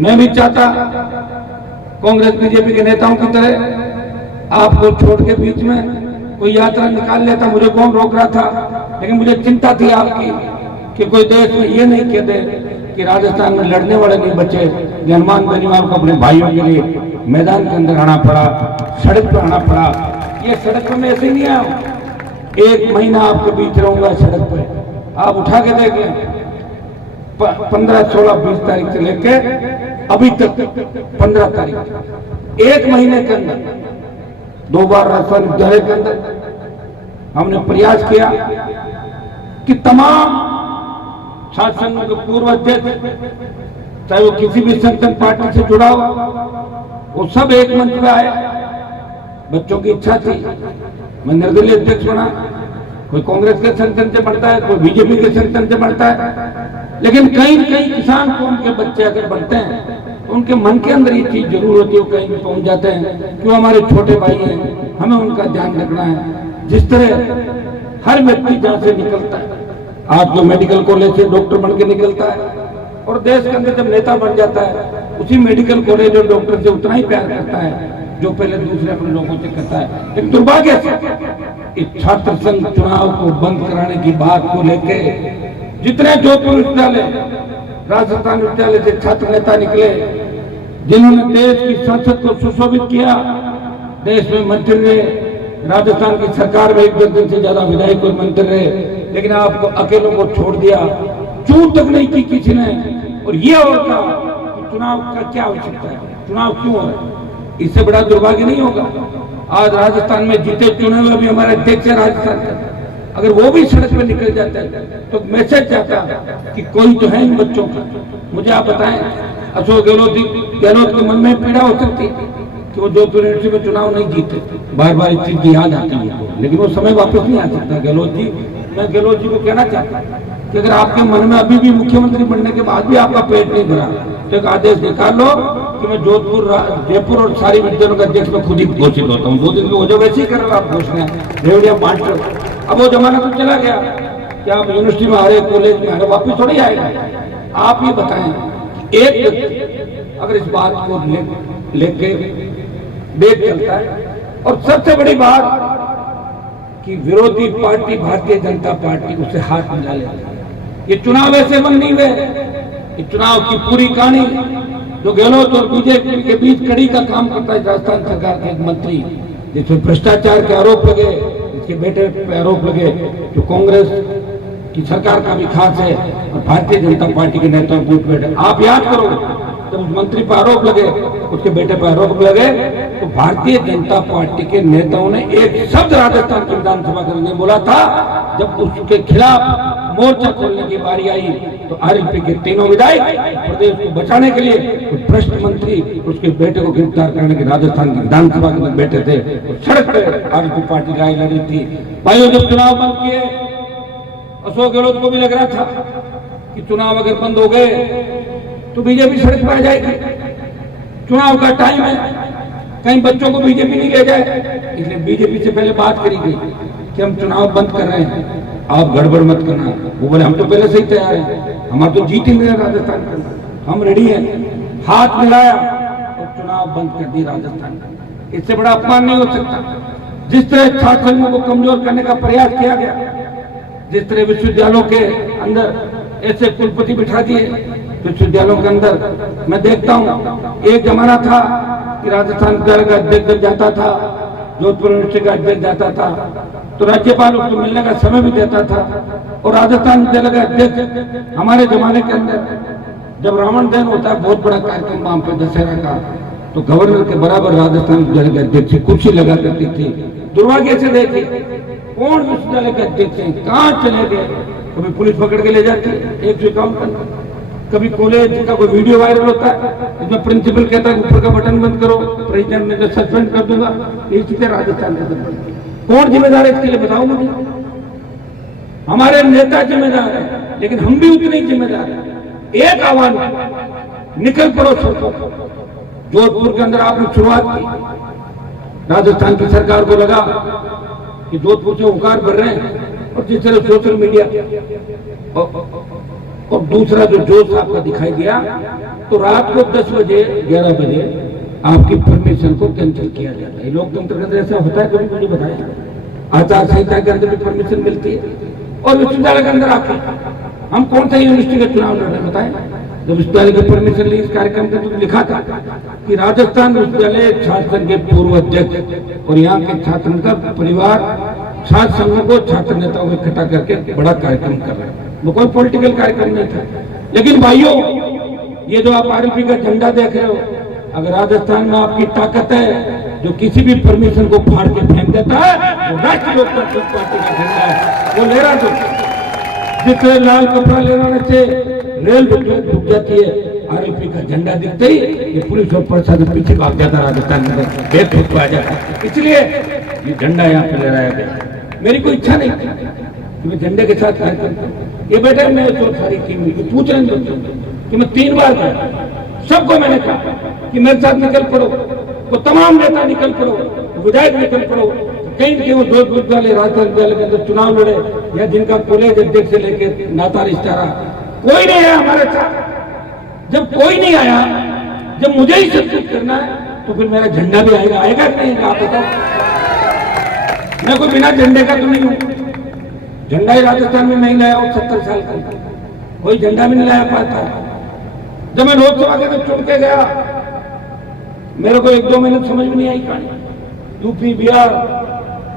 मैं भी चाहता कांग्रेस बीजेपी के नेताओं की तरह आपको छोड़ के बीच में कोई यात्रा निकाल लेता, मुझे कौन रोक रहा था। लेकिन मुझे चिंता थी आपकी कि कोई देश में ये नहीं कह दे कि राजस्थान में लड़ने वाले नहीं बचे, हनुमान बेनीवाल को अपने भाइयों के लिए मैदान के अंदर आना पड़ा, सड़क पर आना पड़ा। ये सड़क पर मैं ऐसे नहीं आया हूं, 1 महीना आपके बीच रहूंगा सड़क पर, आप उठा के देख लें। 15, 16, 20 तारीख से लेके अभी तक 15 तारीख 1 महीने के अंदर 2 बार राजस्थान विद्यालय के अंदर हमने प्रयास किया कि तमाम छात्र संघ के पूर्व अध्यक्ष, चाहे वो किसी भी संगठन पार्टी से जुड़ा हो, वो सब एक मंच में आए। बच्चों की इच्छा थी, मैं निर्दलीय अध्यक्ष बना। कोई कांग्रेस के संगठन से बनता है, कोई बीजेपी के संगठन से बनता है, लेकिन कहीं कहीं किसान कौम के बच्चे अगर बनते हैं तो उनके मन के अंदर ये चीज जरूर होती है, वो कहीं भी पहुंच जाते हैं कि वो हमारे छोटे भाई हैं, हमें उनका ध्यान रखना है। जिस तरह हर व्यक्ति जहां से निकलता है, आज जो मेडिकल कॉलेज से डॉक्टर बन के निकलता है और देश के अंदर जब नेता बन जाता है, उसी मेडिकल कॉलेज और डॉक्टर से उतना ही प्यार करता है जो पहले दूसरे अपने लोगों से करता है। लेकिन दुर्भाग्य से इस छात्र संघ चुनाव को बंद कराने की बात को लेके जितने जोधपुर विश्वविद्यालय, राजस्थान विश्वविद्यालय से छात्र नेता निकले, जिन्होंने देश की संसद को सुशोभित किया, देश में मंत्री रहे, राजस्थान की सरकार में 1 दर्जन से ज्यादा विधायक और मंत्री रहे, लेकिन आपको अकेलों को छोड़ दिया, चूं तक नहीं की किसी ने। और ये होगा चुनाव का क्या आवश्यकता है, चुनाव क्यों हो रहा है, इससे बड़ा दुर्भाग्य नहीं होगा। आज राजस्थान में जीते चुने हुए भी हमारे अध्यक्ष है राजस्थान का, अगर वो भी सड़क पे निकल जाता है तो मैसेज जाता कि कोई तो है इन बच्चों का। मुझे आप बताएं, अशोक गहलोत के मन में पीड़ा हो सकती कि वो जोधपुर यूनिवर्सिटी में चुनाव नहीं जीते, बार बार इस चीज की याद आती है, लेकिन वो समय वापस नहीं आ सकता। गहलोत जी, मैं गहलोत जी को कहना चाहता कि अगर आपके मन में अभी भी मुख्यमंत्री बनने के बाद भी आपका पेट नहीं भरा तो एक आदेश निकाल लो कि मैं जोधपुर, जयपुर और सारी विद्यालयों का अध्यक्ष में खुद ही घोषित होता हूँ। 2 दिन में हो जाए, वैसे ही कर रहा आप घोषणा, रेवड़िया बांट लो। अब वो जमाना तो चला गया कि आप यूनिवर्सिटी में आ रहे, कॉलेज में आ रहे, वापिस थोड़ी आएगा। आप ये बताएं, एक व्यक्ति अगर इस बात को लेके देख चलता है, और सबसे बड़ी बात कि विरोधी पार्टी भारतीय जनता पार्टी उसे हाथ मिला लेती है। ये चुनाव ऐसे बंद नहीं हुए, ये चुनाव की पूरी कहानी जो गहलोत और बीजेपी के बीच कड़ी का काम करता है राजस्थान सरकार के एक मंत्री, जिसमें भ्रष्टाचार के आरोप लगे, इसके बेटे पे आरोप लगे, जो कांग्रेस की सरकार का भी खास है और भारतीय जनता पार्टी के नेताओं को बैठे। आप याद करो, जब उस मंत्री पर आरोप लगे, उसके बेटे पर आरोप लगे, तो भारतीय जनता पार्टी के नेताओं ने एक शब्द राजस्थान की विधानसभा के अंदर बोला था। जब उसके खिलाफ मोर्चा खोलने की बारी आई तो आरएलपी के तीनों विधायक प्रदेश को बचाने के लिए तो भ्रष्ट मंत्री उसके बेटे को गिरफ्तार करने के राजस्थान की विधानसभा के अंदर बैठे थे, तो सड़क पर आरएलपी पार्टी लड़ाई लड़ी थी। भाइयों, जब चुनाव बंद किए, अशोक गहलोत को भी लग रहा था कि चुनाव अगर बंद हो गए तो बीजेपी सड़क पर आ जाएगी, चुनाव का टाइम है, कहीं बच्चों को बीजेपी नहीं ले जाए। इसलिए बीजेपी से पहले बात करी गई कि हम चुनाव बंद कर रहे हैं, आप गड़बड़ मत करना। वो बोले हम तो पहले से ही तैयार हैं, हमारे तो जीतेंगे राजस्थान का, हम रेडी हैं। हाथ मिलाया और चुनाव बंद कर दिया राजस्थान का। इससे बड़ा अपमान नहीं हो सकता। जिस तरह छात्र संघों को कमजोर करने का प्रयास किया गया, जिस तरह विश्वविद्यालयों के अंदर ऐसे कुलपति बिठा दिए, विश्वविद्यालयों के अंदर मैं देखता हूँ, एक जमाना था कि राजस्थान विद्यालय का अध्यक्ष जाता था, जोधपुर यूनिवर्सिटी का अध्यक्ष जाता था, तो राज्यपाल उसको मिलने का समय भी देता था। और राजस्थान विद्यालय का अध्यक्ष हमारे जमाने के अंदर जब रावण दहन होता है, बहुत बड़ा कार्यक्रम वहां पे दशहरा का, तो गवर्नर के बराबर राजस्थान विद्यालय के अध्यक्ष कुर्सी लगा करती थी। दुर्भाग्य से देखिए कौन विश्वविद्यालय के अध्यक्ष हैं, कहाँ चले गए। कभी पुलिस पकड़ के ले जाती है 151, कभी कॉलेज का कोई वीडियो वायरल होता है, इसमें प्रिंसिपल कहता है ऊपर का बटन बंद करो, प्रेसिडेंट ने तो सस्पेंड कर दूंगा। ये चीजें राजस्थान के अंदर कौन जिम्मेदार है इसके लिए, बताओ मुझे। हमारे नेता जिम्मेदार है, लेकिन हम भी उतने ही जिम्मेदार हैं। एक आह्वान, निकल पड़ो सड़कों पर। जोधपुर के अंदर आपने शुरुआत की, राजस्थान की सरकार को लगा कि जोधपुर से हुंकार भर रहे हैं, और जिस तरह सोशल मीडिया और दूसरा जो जोश आपका दिखाई दिया, तो रात को 10 बजे 11 बजे आपकी परमिशन को कैंसिल किया जाता है। लोकतंत्र के अंदर ऐसा होता है, कभी मुझे बताया? आचार संहिता के अंदर भी परमिशन मिलती है और विश्वविद्यालय के अंदर आके हम कौन सा यूनिवर्सिटी का चुनाव लड़ रहे हैं बताएं? जब विश्वविद्यालय की परमिशन ली, इस कार्यक्रम के तो लिखा था कि राजस्थान विश्वविद्यालय छात्र संघ के पूर्व अध्यक्ष और यहाँ के छात्र का परिवार छात्र संघों को छात्र नेताओं को इकट्ठा करके बड़ा कार्यक्रम कर रहे हैं। वो कोई पॉलिटिकल कार्यक्रम नहीं था। लेकिन भाइयों, ये जो आप आरएलपी का झंडा देख रहे हो, अगर राजस्थान में आपकी ताकत है जो किसी भी परमिशन को फाड़ के फेंक देता है, वो राष्ट्रीय लोकतांत्रिक पार्टी का झंडा है। वो लहरा दो, जितने लाल कपड़ा लहराने से रेल रुक जाती है, आरएलपी का झंडा दिखते ही ये पुलिस और प्रशासन पीछे भाग जाता राजस्थान में, बेत ठोक आ जाता। इसलिए ये झंडा यहाँ पे लहराया गया। मेरी कोई इच्छा नहीं थी कि मैं झंडे के साथ कार्यक्रम करूं। ये बेटा मैं तो सारी टीम पूछ रहे हैं कि मैं 3 बार गया, सबको मैंने कहा कि मेरे साथ निकल पड़ो, वो तमाम नेता निकल पड़ो, विधायक निकल पड़ो। कहीं के वो 2 विद्यालय राजस्थान विद्यालय के अंदर चुनाव लड़े या जिनका कॉलेज अध्यक्ष से लेके नाता रिश्ता रहा, कोई नहीं आया हमारे साथ। जब कोई नहीं आया, जब मुझे ही सब कुछ करना है, तो फिर मेरा झंडा भी आएगा? आएगा कि नहीं? आप बताओ। मैं कोई बिना झंडे का तो नहीं हूं। झंडा ही राजस्थान में नहीं लाया हूं 70 साल का, कोई झंडा भी नहीं लाया पाता। जब मैं लोकसभा के अंदर चुन के गया, मेरे को 1-2 महीने समझ में नहीं आई कहानी। यूपी, बिहार,